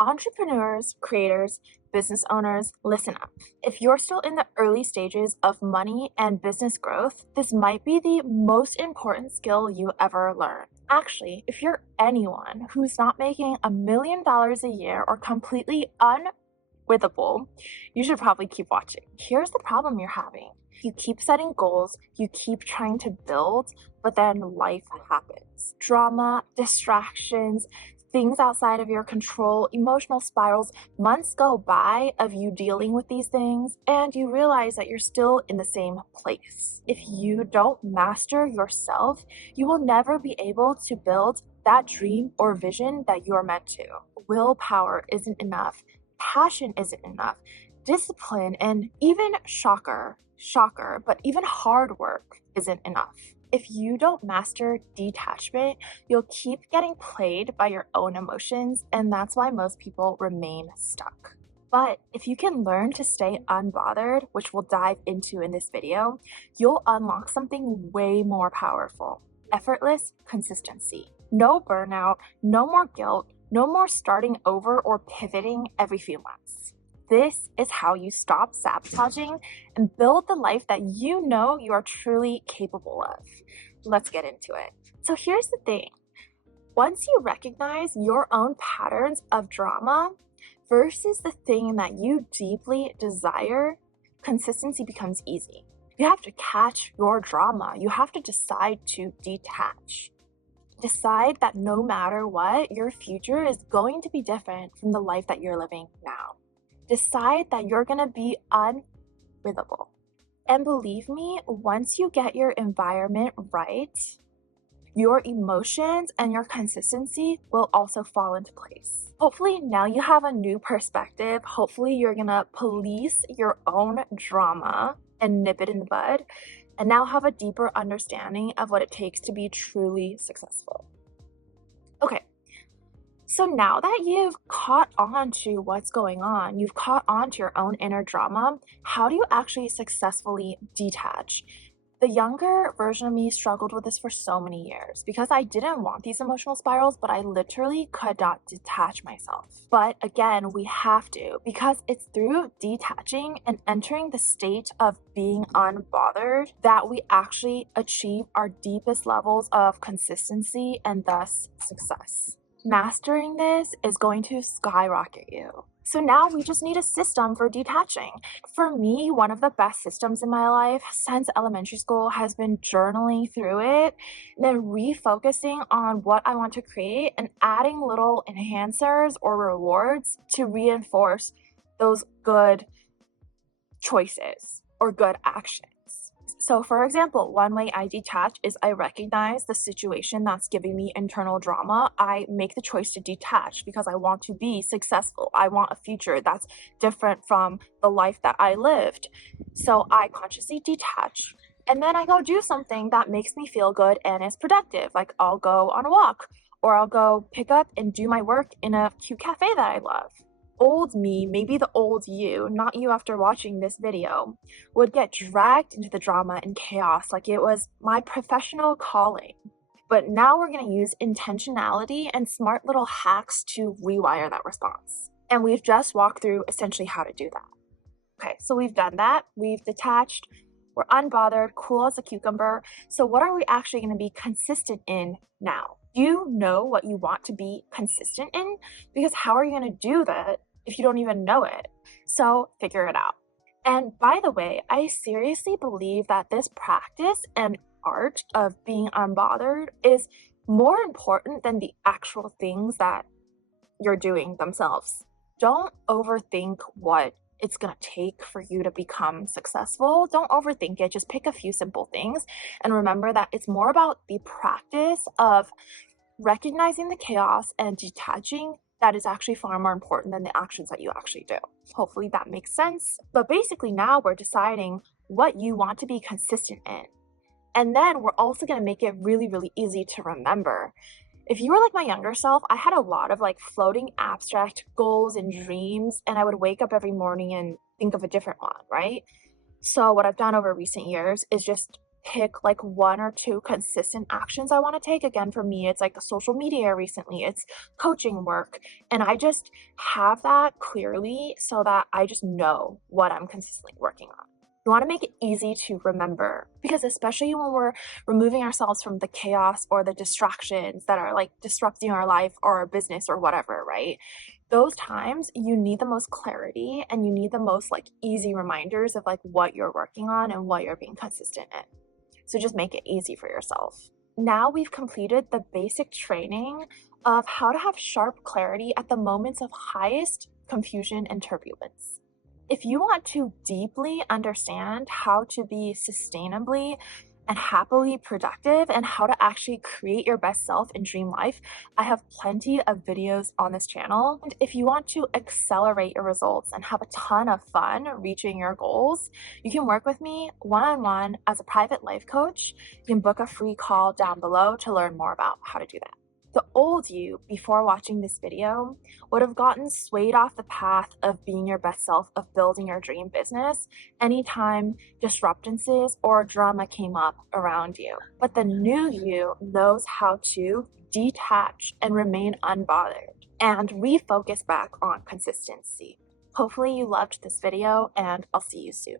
Entrepreneurs, creators, business owners, listen up. If you're still in the early stages of money and business growth, this might be the most important skill you ever learn. Actually, if you're anyone who's not making $1 million a year or completely unwithable, you should probably keep watching. Here's the problem you're having. You keep setting goals, you keep trying to build, but then life happens. Drama, distractions, things outside of your control, emotional spirals. Months go by of you dealing with these things, and you realize that you're still in the same place. If you don't master yourself, you will never be able to build that dream or vision that you're meant to. Willpower isn't enough, passion isn't enough, discipline, and even shocker, but even hard work isn't enough. If you don't master detachment, you'll keep getting played by your own emotions, and that's why most people remain stuck. But if you can learn to stay unbothered, which we'll dive into in this video, you'll unlock something way more powerful: effortless consistency. No burnout, no more guilt, no more starting over or pivoting every few months. This is how you stop sabotaging and build the life that you know you are truly capable of. Let's get into it. So here's the thing. Once you recognize your own patterns of drama versus the thing that you deeply desire, consistency becomes easy. You have to catch your drama. You have to decide to detach. Decide that no matter what, your future is going to be different from the life that you're living now. Decide that you're going to be unwithable. And believe me, once you get your environment right, your emotions and your consistency will also fall into place. Hopefully now you have a new perspective. Hopefully you're going to police your own drama and nip it in the bud, and now have a deeper understanding of what it takes to be truly successful. Okay. So now that you've caught on to what's going on, you've caught on to your own inner drama, how do you actually successfully detach? The younger version of me struggled with this for so many years because I didn't want these emotional spirals, but I literally could not detach myself. But again, we have to, because it's through detaching and entering the state of being unbothered that we actually achieve our deepest levels of consistency and thus success. Mastering this is going to skyrocket you. So now we just need a system for detaching. For me, one of the best systems in my life since elementary school has been journaling through it, then refocusing on what I want to create and adding little enhancers or rewards to reinforce those good choices or good actions. So for example, one way I detach is I recognize the situation that's giving me internal drama. I make the choice to detach because I want to be successful. I want a future that's different from the life that I lived. So I consciously detach. And then I go do something that makes me feel good and is productive. Like I'll go on a walk, or I'll go pick up and do my work in a cute cafe that I love. Old me, maybe the old you, not you after watching this video, would get dragged into the drama and chaos like it was my professional calling. But now we're going to use intentionality and smart little hacks to rewire that response. And we've just walked through essentially how to do that. Okay, so we've done that. We've detached. We're unbothered, cool as a cucumber. So what are we actually going to be consistent in now? Do you know what you want to be consistent in? Because how are you going to do that if you don't even know it? So figure it out. And by the way, I seriously believe that this practice and art of being unbothered is more important than the actual things that you're doing themselves. Don't overthink what it's going to take for you to become successful. Don't overthink it. Just pick a few simple things and remember that it's more about the practice of recognizing the chaos and detaching that is actually far more important than the actions that you actually do. Hopefully that makes sense. But basically now we're deciding what you want to be consistent in. And then we're also going to make it really, really easy to remember. If you were like my younger self, I had a lot of like floating abstract goals and dreams, and I would wake up every morning and think of a different one, right? So what I've done over recent years is just pick like one or two consistent actions I want to take. Again, for me, it's like social media recently, it's coaching work. And I just have that clearly so that I just know what I'm consistently working on. You want to make it easy to remember because, especially when we're removing ourselves from the chaos or the distractions that are like disrupting our life or our business or whatever, right? Those times you need the most clarity and you need the most like easy reminders of like what you're working on and what you're being consistent in. So just make it easy for yourself. Now we've completed the basic training of how to have sharp clarity at the moments of highest confusion and turbulence. If you want to deeply understand how to be sustainably and happily productive and how to actually create your best self and dream life, I have plenty of videos on this channel. And if you want to accelerate your results and have a ton of fun reaching your goals, you can work with me one-on-one as a private life coach. You can book a free call down below to learn more about how to do that. The old you before watching this video would have gotten swayed off the path of being your best self, of building your dream business, anytime disruptances or drama came up around you. But the new you knows how to detach and remain unbothered and refocus back on consistency. Hopefully you loved this video, and I'll see you soon.